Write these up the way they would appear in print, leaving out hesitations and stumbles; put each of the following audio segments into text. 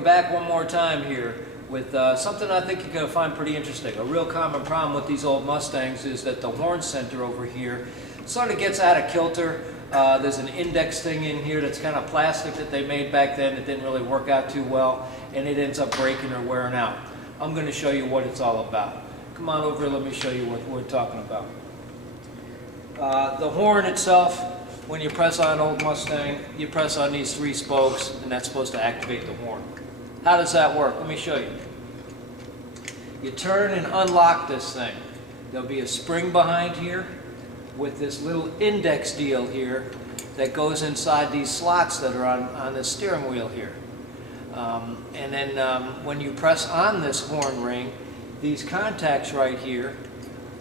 we're back one more time here with something I think you're going to find pretty interesting. A real common problem with these old Mustangs is that the horn center over here sort of gets out of kilter. There's an index thing in here that's kind of plastic that they made back then. It didn't really work out too well, and it ends up breaking or wearing out. I'm going to show you what it's all about. Come on over, let me show you what we're talking about. The horn itself, when you press on an old Mustang, you press on these 3 spokes, and that's supposed to activate the horn. How does that work? Let me show you. You turn and unlock this thing. There'll be a spring behind here with this little index deal here that goes inside these slots that are on the steering wheel here. And then when you press on this horn ring, these contacts right here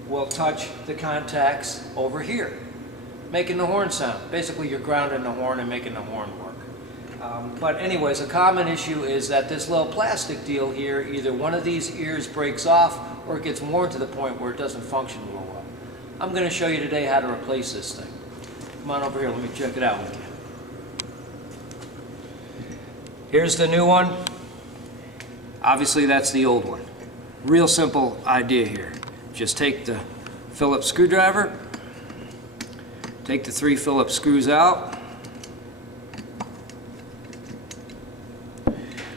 will touch the contacts over here, making the horn sound. Basically, you're grounding the horn and making the horn work. But anyways, a common issue is that this little plastic deal here, either one of these ears breaks off or it gets worn to the point where it doesn't function real well. I'm going to show you today how to replace this thing. Come on over here, let me check it out with you. Here's the new one. Obviously that's the old one. Real simple idea here. Just take the Phillips screwdriver, take the 3 Phillips screws out,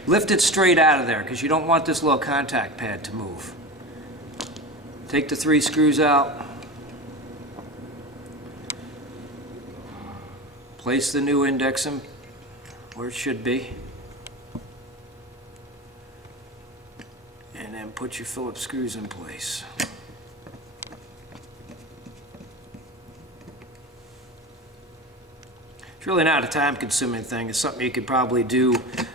lift it straight out of there because you don't want this little contact pad to move. Take the 3 screws out, place the new index in where it should be, and then put your Phillips screws in place. It's really not a time-consuming thing. It's something you could probably do,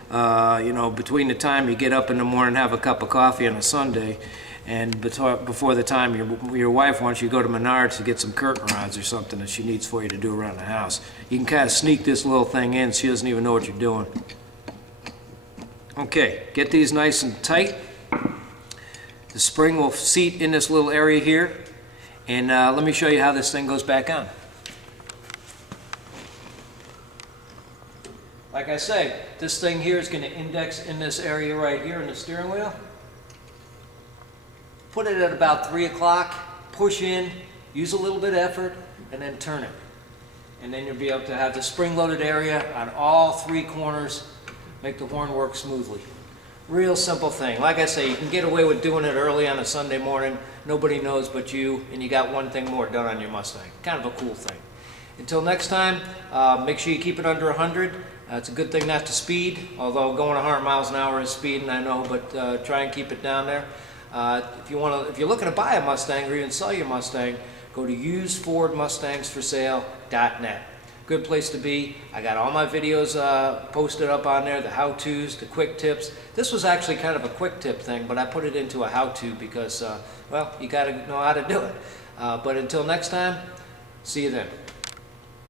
you know, between the time you get up in the morning and have a cup of coffee on a Sunday, and before the time your wife wants you to go to Menards to get some curtain rods or something that she needs for you to do around the house. You can kind of sneak this little thing in. She doesn't even know what you're doing. Okay, get these nice and tight. The spring will seat in this little area here, and let me show you how this thing goes back on. Like I say, this thing here is going to index in this area right here in the steering wheel. Put it at about 3 o'clock, push in, use a little bit of effort, and then turn it. And then you'll be able to have the spring-loaded area on all 3 corners, make the horn work smoothly. Real simple thing. Like I say, you can get away with doing it early on a Sunday morning. Nobody knows but you, and you got one thing more done on your Mustang. Kind of a cool thing. Until next time, make sure you keep it under 100. It's a good thing not to speed, although going 100 miles an hour is speeding, I know, but try and keep it down there. If you're looking to buy a Mustang or even sell your Mustang, go to usedfordmustangsforsale.net. Good place to be. I got all my videos posted up on there, the how-tos, the quick tips. This was actually kind of a quick tip thing, but I put it into a how-to because, well, you got to know how to do it. But until next time, see you then.